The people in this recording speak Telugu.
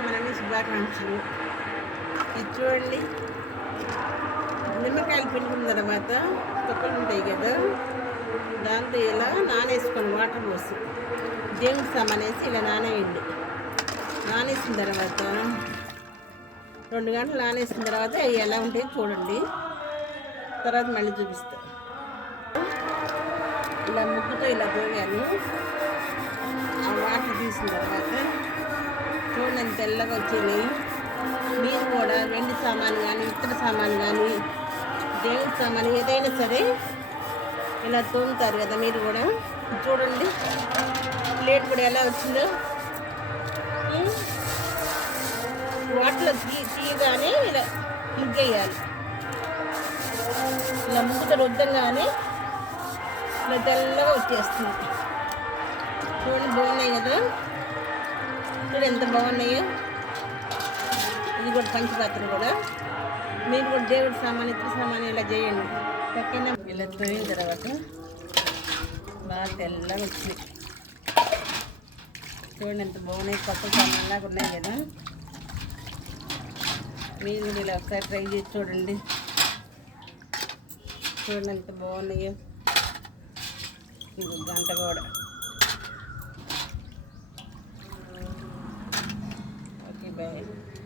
శ్రీరామనవమి శుభాకాంక్షలు ఇది చూడండి. నిమ్మకాయలు పిండుకున్న తర్వాత తొక్కలు ఉంటాయి కదా దాంతో ఇలా నానేసుకొని వాటర్ పోసి దేవుడి అనేసి ఇలా నానేయండి. నానేసిన తర్వాత రెండు గంటలు నానేసిన తర్వాత అవి ఎలా ఉంటాయో చూడండి. తర్వాత మళ్ళీ చూపిస్తా. ఇలా ముక్కుతో ఇలా దూగాను తెల్లగా వచ్చినాయి మీరు కూడా వెండి సామాను కానీ ఇతర సామాను కానీ దేవుడి సామాను ఏదైనా సరే ఇలా తోముతారు కదా మీరు కూడా. చూడండి ప్లేట్ కూడా ఎలా వచ్చిందో. వాటిలో తీ తీయగానే ఇలా ముగ్గేయాలి ఇలా ముగ్గుతో రుద్దంగానే ఇలా తెల్లగా వచ్చేస్తుంది. చూడండి బాగున్నాయి కదా. చూడు ఎంత బాగున్నాయో. ఇది కూడా పంచపాత్ర కూడా. మీరు కూడా దేవుడి సామాన్ ఇతర సామాన్ ఇలా చేయండి. ఓకేనా ఇలా తోయిన తర్వాత బాగా తెల్లగా వచ్చి చూడండి ఎంత బాగున్నాయి. కొత్త సామాన్లాగా ఉన్నాయి కదా. మీరు కూడా ఇలా ఒకసారి ట్రై చేసి చూడండి. చూడండి ఎంత బాగున్నాయో. ఇది గంట కూడా Okay.